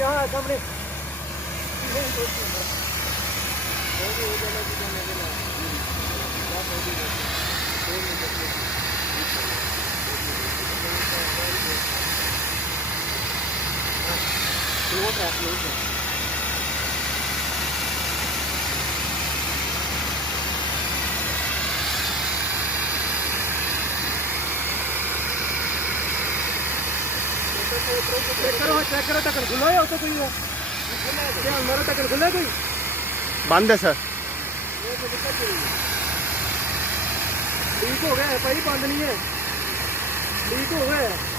यहाँ सामने चेक करो ढक्कन खुला है उसका कोई है क्या हमारा ढक्कन खुला है कोई बंद है सर। लीक हो गया है भाई बंद नहीं है लीक हो गया है